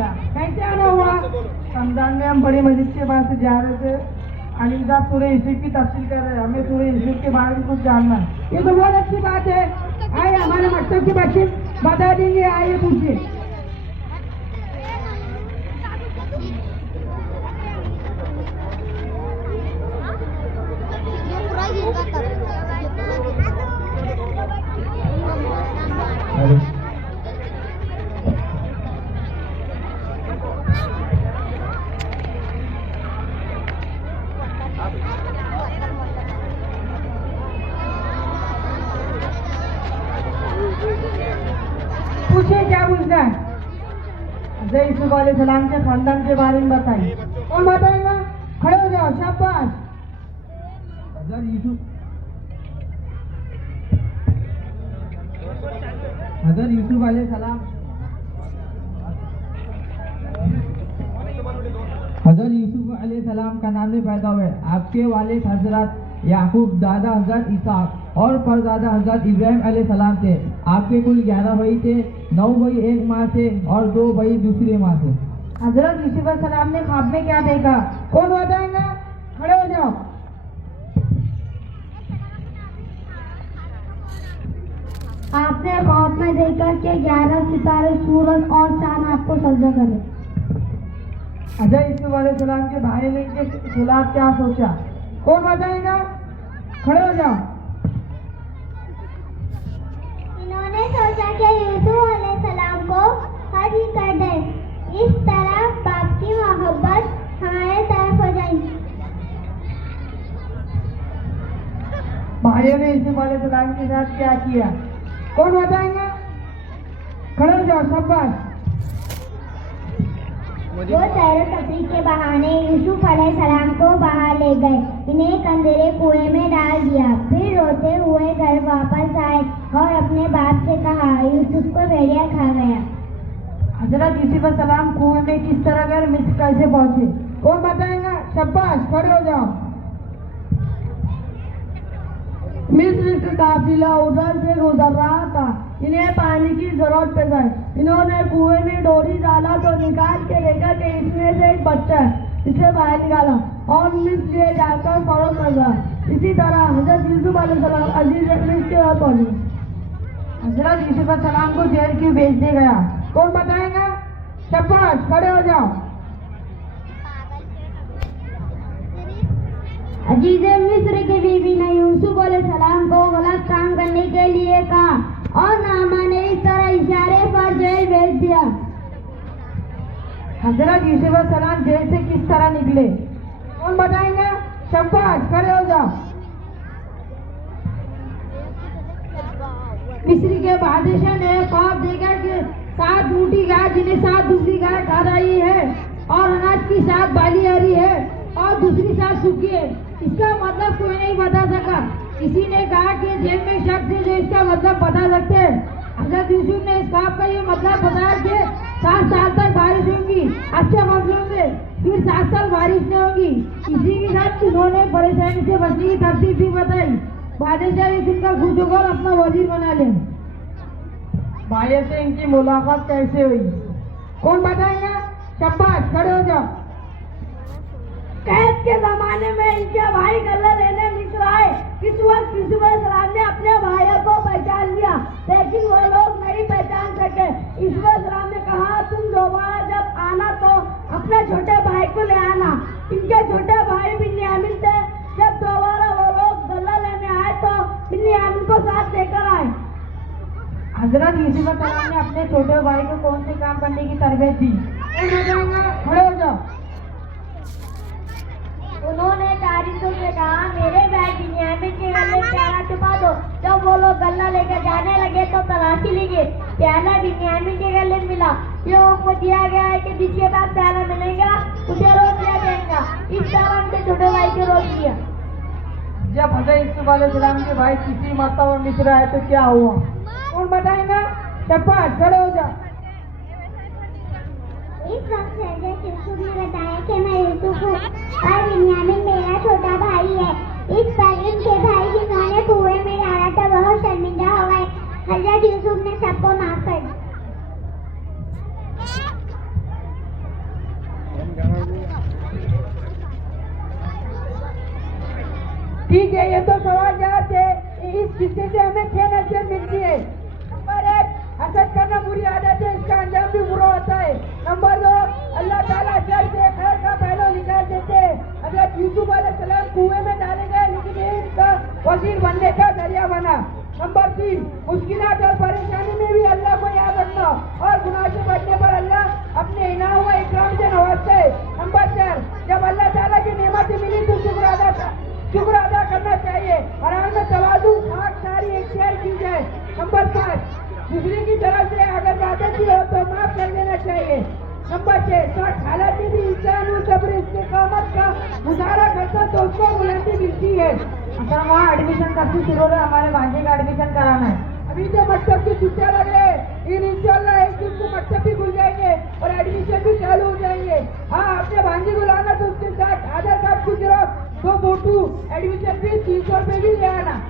मिला। कैसे आना हुआ? रमजान में हम बड़ी मस्जिद के पास से जा रहे थे, अलीजा सूरह यूसुफ की तफसीर कर रहे हैं, हमें सूरह यूसुफ के बारे में कुछ जानना है। ये तो बहुत अच्छी बात है। आइए हमारे मकसद के बच्चे बता देंगे, आइए पूछिए। पूछिए क्या पूछना है? हज़रत यूसुफ अलैहिस्सलाम के खानदान के बारे में बताइए। कौन बताएगा? खड़े हो जाओ, शाबाश। हज़रत यूसुफ अलैहिस्सलाम का नाम में पैदा हुए। आपके वालिद हजरत याकूब, दादा हजरत इसहाक और परदादा हजरत इब्राहिम अलैहिस्सलाम थे। आपके कुल 11 भाई थे, 9 भाई एक माँ से और 2 भाई दूसरी माँ से। हजरत यूसुफ अलैहिस्सलाम ने ख्वाब में क्या देखा? कौन बताएगा? खड़े हो जाओ। आपने ख्वाब में देखा कि 11 सितारे, सूरज और चांद आपको सजदा करे। हज़रत यूसुफ अलैहिस्सलाम के भाई ने इनके खिलाफ क्या सोचा? कौन बताएगा? खड़े हो जाओ। इन्होंने सोचा कि यूसुफ अलैहिस्सलाम को हत्या कर दे, इस तरह बाप की मोहब्बत हमारे तरफ हो जाएगी। भाइयों ने यूसुफ अलैहिस्सलाम के साथ क्या किया? कौन बताएगा? खड़े हो जाओ, शाबाश। वो सैर तफरीह के बहाने यूसुफ अलैहिस्सलाम को बाहर ले गए, इन्हें एक अंधेरे कुएं में डाल दिया। फिर रोते हुए घर वापस आए और अपने बाप से कहा, यूसुफ को भेड़िया खा गया। हजरत यूसुफ अलैहिस्सलाम कुएं में किस तरह गए, मिस्र कैसे पहुंचे? कौन बताएगा? शाबाश, खड़े हो जाओ। मिस्र का काफिला उधर से गुजर रहा था, इन्हें पानी की जरूरत पड़ गई। इन्होंने कुएं में डोरी डाला तो निकाल के देखा कि इसमें से एक बच्चा है, इसे बाहर निकाला और मिस्र ले जाकर फरोख्त कर दिया। इसी तरह हजरत यूसुफ अलैहिस्सलाम अजीज मिस्र के घर पहुंचे। हजरत यूसुफ अलैहिस्सलाम को जेल क्यों भेज दिया गया? कौन बताएगा? शाबाश, खड़े हो जाओ। अजीज मिस्र की बीवी ने यूसुफ अलैहिस्सलाम को गलत काम करने के लिए कहा और नामा ने इस तरह इशारे पर जेल भेज दिया। हजरत यूसुफ अलैहिस्सलाम जेल से किस तरह निकले? कौन बताएगा? शाबाश, खड़े हो जाओ। मिस्र के बादशाह ने ख्वाब देखा कि 7 मोटी गाय जिन्हें 7 दूसरी गाय खा रही है और अनाज की 7 बाली आ रही है और दूसरी 7 सूखी है। इसका मतलब कोई नहीं बता सका। किसी ने कहा कि जेल में शख्स है जो इसका मतलब बता सकते हैं। हजरत यूसुफ ने इस ख्वाब का ये मतलब बताया कि 7 साल तक बारिश होगी, अच्छे मौसम में, फिर 7 साल बारिश नहीं होगी। इसी के साथ उन्होंने परेशानी से बचने की तरतीब भी बताई। बादशाह ने इनका खुश होकर अपना वजीर बना लिया। भाइयों से इनकी मुलाकात कैसे हुई? कौन बताएगा? शाबाश, खड़े हो जाओ। कैद के जमाने में इनके भाई गल्ला लेने मिस्र आए। इस वक्त यूसुफ अलैहिस्सलाम ने अपने भाइयों को पहचान लिया, लेकिन वो लोग नहीं पहचान सके। यूसुफ अलैहिस्सलाम ने कहा, तुम दोबारा जब आना तो अपने छोटे भाई को ले आना। इनके छोटे भाई बिन्यामीन थे। जब दोबारा वो लोग गल्ला लेने आए तो बिन्यामीन को साथ लेकर आए। हजरत यूसुफ अलैहिस्सलाम ने अपने छोटे भाई को कौन से काम करने की तरबियत दी? खड़े हो जाओ। उन्होंने कारिंदों से कहा, मेरे भाई बिन्यामीन के गले प्याला छुपा दो। जब वो लोग गल्ला लेकर जाने लगे तो तलाशी ली गई, प्याला बिन्यामीन के गले में मिला। ये हुक्म दिया गया है कि जिसके पास प्याला मिलेगा उसे रोक लिया जाएगा। इस तरह उनके छोटे भाई को रोक दिया। जब हजरत यूसुफ अलैहिस्सलाम के भाई किसी मरतबा मिस्र आए तो क्या हुआ? कौन बताएगा? शाबाश, खड़े हो जाओ। इस वक्त हजरत यूसुफ ने बताया कि मैं यूसुफ हूँ और बिन्यामीन मेरा छोटा भाई है। इस पर इनके भाई जिन्होंने कुएं में डाला था बहुत शर्मिंदा हो गए। हजरत यूसुफ ने सबको माफ कर दिया। ठीक है, ये तो सवाल जवाब थे। इस किस्से से हमें 6 नसीहत मिलती है। नंबर 1, हसद करना बुरी आदत है, इसका अंजाम भी बुरा होता है। नंबर 2, अल्लाह ताला शर से खैर का पहलू निकाल देते हैं। हजरत यूसुफ अलैहिस्सलाम कुएं में डाले गए, लेकिन ये इनका वजीर बनने का जरिया बना। नंबर 3, मुश्किलात और परेशानी में भी अल्लाह को याद रखना और गुनाह से बचने पर अल्लाह अपने इनाम व इकराम से नवाजते है। नंबर 4, जब अल्लाह ताला की नेमतें मिली तो शुक्र अदा करना चाहिए और हमें तवाज़ु खाकसारी इख्तियार की जाए। नंबर 5, दूसरे की तरफ से अगर ज्यादती हो तो माफ कर देना चाहिए। नंबर 6, सख्त हालात में भी इंसान उस सब्र इस्तिकामत का मुजाहरा करता तो उसको बुलंदी मिलती है। अच्छा, वहाँ एडमिशन करती शुरू है, हमारे भांजे का एडमिशन कराना है। अभी तो मकतब की छुट्टियां लग रहे हैं, फिर इंशाल्लाह एक दिन को मकतब भी खुल जाएंगे और एडमिशन भी चालू हो जाएंगे। हाँ, अपने भांजे को लाना तो उसके साथ आधार कार्ड की जरूरत, 2 फोटो, एडमिशन फीस 300 रुपये भी ले आना।